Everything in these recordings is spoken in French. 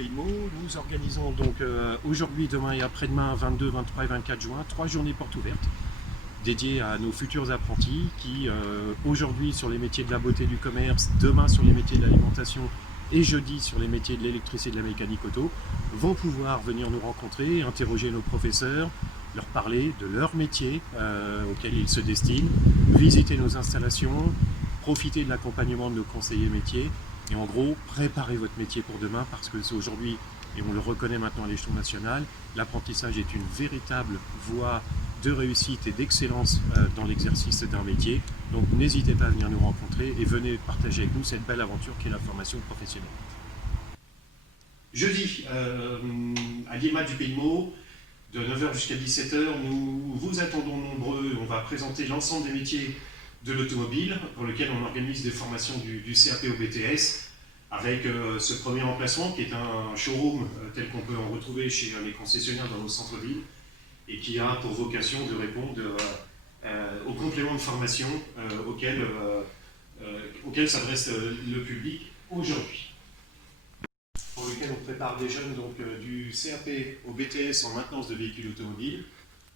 Pays de Meaux. Nous organisons donc aujourd'hui, demain et après-demain, 22, 23 et 24 juin, 3 journées portes ouvertes dédiées à nos futurs apprentis qui, aujourd'hui sur les métiers de la beauté et du commerce, demain sur les métiers de l'alimentation et jeudi sur les métiers de l'électricité et de la mécanique auto, vont pouvoir venir nous rencontrer, interroger nos professeurs, leur parler de leur métier auquel ils se destinent, visiter nos installations, profiter de l'accompagnement de nos conseillers métiers et en gros préparer votre métier pour demain parce que c'est aujourd'hui, et on le reconnaît maintenant à l'échelon national, l'apprentissage est une véritable voie de réussite et d'excellence dans l'exercice d'un métier. Donc n'hésitez pas à venir nous rencontrer et venez partager avec nous cette belle aventure qui est la formation professionnelle. Jeudi, à l'IEMA du Pays de Meaux, de 9h jusqu'à 17h, nous vous attendons nombreux. On va présenter l'ensemble des métiers de l'automobile pour lequel on organise des formations du CAP au BTS avec ce premier emplacement qui est un showroom tel qu'on peut en retrouver chez les concessionnaires dans nos centres-villes et qui a pour vocation de répondre aux compléments de formation auxquels s'adresse le public aujourd'hui. Pour lequel on prépare des jeunes donc, du CAP au BTS en maintenance de véhicules automobiles,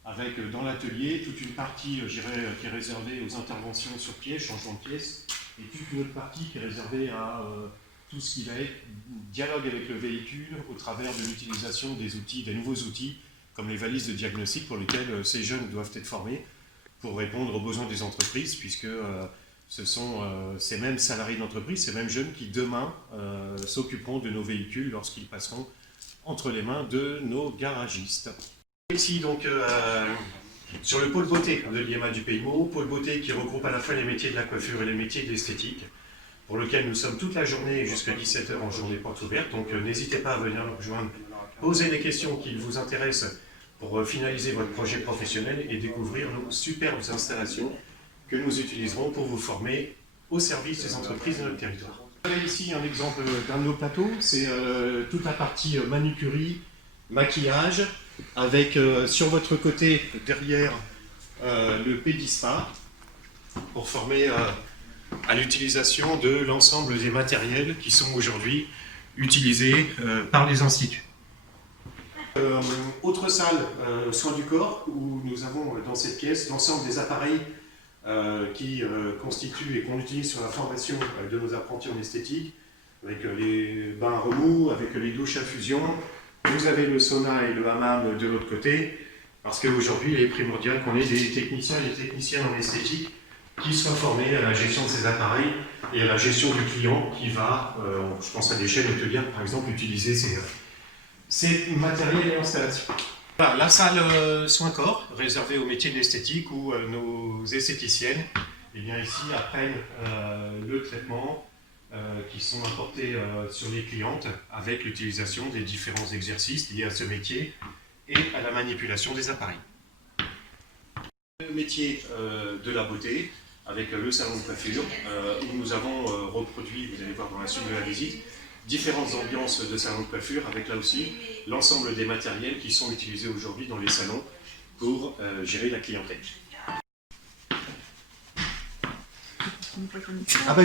avec dans l'atelier toute une partie qui est réservée aux interventions sur pièces, changement de pièces, et toute une autre partie qui est réservée à tout ce qui va être dialogue avec le véhicule au travers de l'utilisation des outils, des nouveaux outils, comme les valises de diagnostic pour lesquelles ces jeunes doivent être formés pour répondre aux besoins des entreprises, puisque ce sont ces mêmes salariés d'entreprise, ces mêmes jeunes qui demain s'occuperont de nos véhicules lorsqu'ils passeront entre les mains de nos garagistes. Ici donc sur le pôle beauté de l'IEMA du Pays de Meaux, pôle beauté qui regroupe à la fois les métiers de la coiffure et les métiers de l'esthétique, pour lequel nous sommes toute la journée jusqu'à 17h en journée porte ouverte, donc n'hésitez pas à venir nous rejoindre, poser les questions qui vous intéressent pour finaliser votre projet professionnel et découvrir nos superbes installations que nous utiliserons pour vous former au service des entreprises de notre territoire. Vous avez ici un exemple d'un de nos plateaux, c'est toute la partie manucurie, maquillage, avec sur votre côté, derrière, le Pédispa, pour former à l'utilisation de l'ensemble des matériels qui sont aujourd'hui utilisés par les instituts. Autre salle, soins du corps, où nous avons dans cette pièce l'ensemble des appareils qui constituent et qu'on utilise sur la formation de nos apprentis en esthétique, avec les bains à remous, avec les douches à fusion. Vous avez le sauna et le hammam de l'autre côté, parce qu'aujourd'hui il est primordial qu'on ait des techniciens et des techniciennes en esthétique qui soient formés à la gestion de ces appareils et à la gestion du client qui va, je pense à des chaînes hôtelières par exemple, utiliser ces matériels et installations. Voilà, la salle soins corps, réservée aux métiers de l'esthétique, où nos esthéticiennes, eh bien, ici apprennent le traitement qui sont apportés sur les clientes avec l'utilisation des différents exercices liés à ce métier et à la manipulation des appareils. Le métier de la beauté, avec le salon de coiffure, où nous avons reproduit, vous allez voir dans la suite de la visite, différentes ambiances de salon de coiffure, avec là aussi l'ensemble des matériels qui sont utilisés aujourd'hui dans les salons pour gérer la clientèle. Ah bah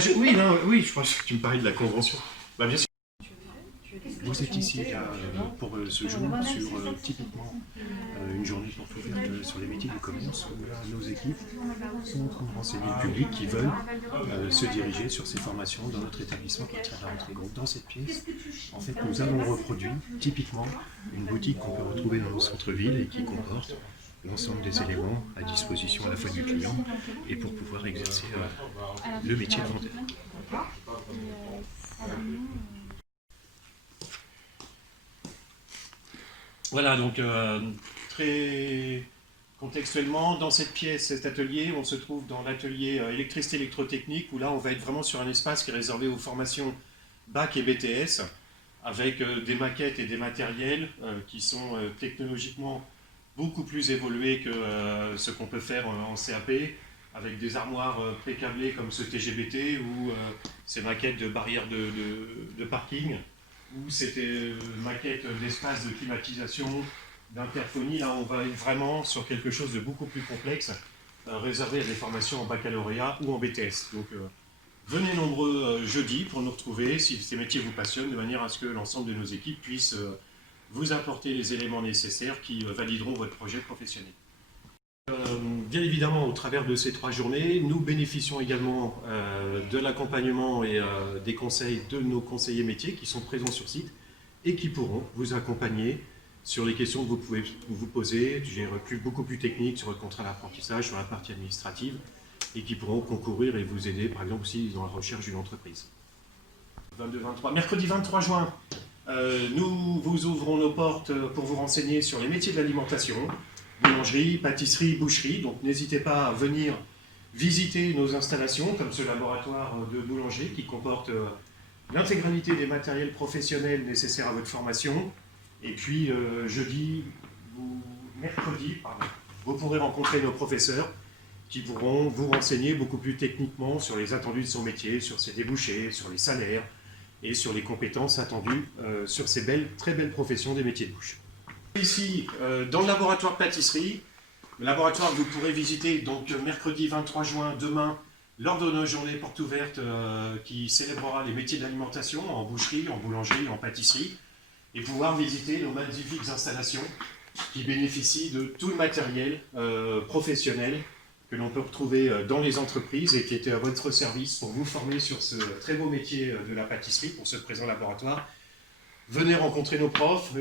oui, je pense que tu me parlais de la convention. Bah bien sûr. Vous êtes ici pour ce jour sur typiquement une journée porte ouverte sur les métiers du commerce où là, nos équipes sont en train de renseigner le public qui veulent se diriger sur ces formations dans notre établissement à partir de la rentrée. Donc dans cette pièce, en fait, nous avons reproduit typiquement une boutique qu'on peut retrouver dans nos centres-villes et qui comporte l'ensemble des éléments à disposition à la fois du client et pour pouvoir exercer le métier de vendeur. Voilà, donc très contextuellement, dans cette pièce, cet atelier, on se trouve dans l'atelier électricité électrotechnique, où là on va être vraiment sur un espace qui est réservé aux formations BAC et BTS, avec des maquettes et des matériels qui sont technologiquement beaucoup plus évolués que ce qu'on peut faire en CAP, avec des armoires pré-câblées comme ce TGBT ou ces maquettes de barrières de parking, ou c'était maquette d'espace de climatisation, d'interphonie. Là, on va être vraiment sur quelque chose de beaucoup plus complexe, réservé à des formations en baccalauréat ou en BTS. Donc, Venez nombreux jeudi pour nous retrouver si ces métiers vous passionnent, de manière à ce que l'ensemble de nos équipes puissent vous apporter les éléments nécessaires qui valideront votre projet professionnel. Bien évidemment, au travers de ces 3 journées, nous bénéficions également de l'accompagnement et des conseils de nos conseillers métiers qui sont présents sur site et qui pourront vous accompagner sur les questions que vous pouvez vous poser, beaucoup plus techniques sur le contrat d'apprentissage, sur la partie administrative, et qui pourront concourir et vous aider, par exemple, aussi dans la recherche d'une entreprise. 22-23. Mercredi 23 juin, nous vous ouvrons nos portes pour vous renseigner sur les métiers de l'alimentation, boulangerie, pâtisserie, boucherie. Donc n'hésitez pas à venir visiter nos installations, comme ce laboratoire de boulangerie qui comporte l'intégralité des matériels professionnels nécessaires à votre formation. Et puis mercredi, vous pourrez rencontrer nos professeurs qui pourront vous renseigner beaucoup plus techniquement sur les attendus de son métier, sur ses débouchés, sur les salaires et sur les compétences attendues sur ces très belles professions des métiers de bouche. Ici, dans le laboratoire pâtisserie, le laboratoire que vous pourrez visiter donc mercredi 23 juin, demain, lors de nos journées portes ouvertes qui célébrera les métiers de l'alimentation en boucherie, en boulangerie, en pâtisserie, et pouvoir visiter nos magnifiques installations qui bénéficient de tout le matériel professionnel que l'on peut retrouver dans les entreprises et qui était à votre service pour vous former sur ce très beau métier de la pâtisserie, pour ce présent laboratoire. Venez rencontrer nos profs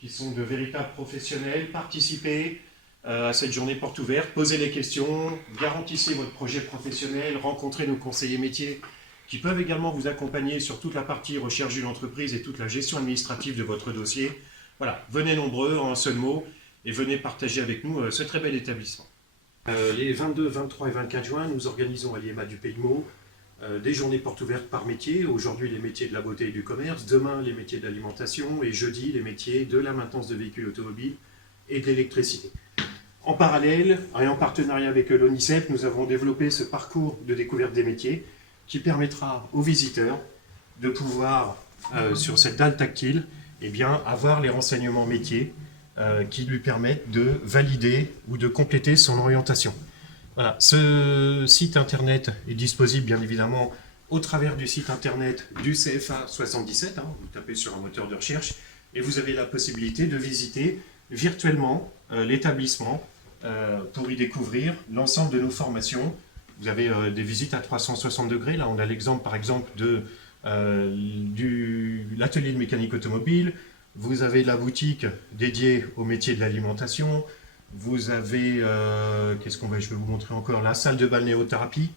qui sont de véritables professionnels, participez à cette journée porte ouverte, posez les questions, garantissez votre projet professionnel, rencontrez nos conseillers métiers qui peuvent également vous accompagner sur toute la partie recherche d'une entreprise et toute la gestion administrative de votre dossier. Voilà, venez nombreux en un seul mot et venez partager avec nous ce très bel établissement. Les 22, 23 et 24 juin, nous organisons à l'IEMA du Pays de Meaux des journées portes ouvertes par métier. Aujourd'hui, les métiers de la beauté et du commerce. Demain, les métiers de l'alimentation. Et jeudi, les métiers de la maintenance de véhicules automobiles et de l'électricité. En parallèle, et en partenariat avec l'ONICEP, nous avons développé ce parcours de découverte des métiers qui permettra aux visiteurs de pouvoir, sur cette dalle tactile, avoir les renseignements métiers qui lui permettent de valider ou de compléter son orientation. Voilà, ce site internet est disponible bien évidemment au travers du site internet du CFA 77, vous tapez sur un moteur de recherche et vous avez la possibilité de visiter virtuellement l'établissement pour y découvrir l'ensemble de nos formations. Vous avez des visites à 360 degrés, là on a l'exemple par exemple de l'atelier de mécanique automobile. Vous avez la boutique dédiée au métier de l'alimentation. Vous avez, je vais vous montrer encore, la salle de balnéothérapie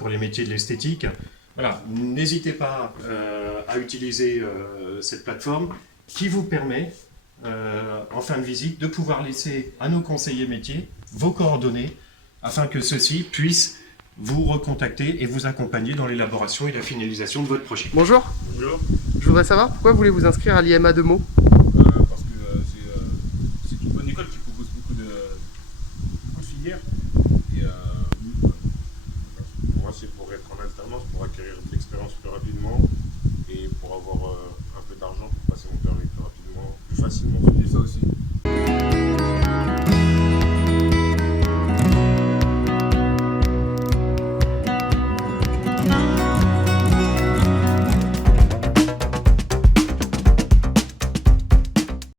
pour les métiers de l'esthétique. Voilà, n'hésitez pas à utiliser cette plateforme qui vous permet, en fin de visite, de pouvoir laisser à nos conseillers métiers vos coordonnées afin que ceux-ci puissent vous recontacter et vous accompagner dans l'élaboration et la finalisation de votre projet. Bonjour. Bonjour. Je voudrais savoir pourquoi vous voulez vous inscrire à l'IEMA de Meaux. Parce que c'est une bonne école qui propose beaucoup de filières. Et moi, c'est pour être en alternance, pour acquérir de l'expérience plus rapidement et pour avoir un peu d'argent pour passer mon permis plus rapidement, plus facilement. Et ça aussi.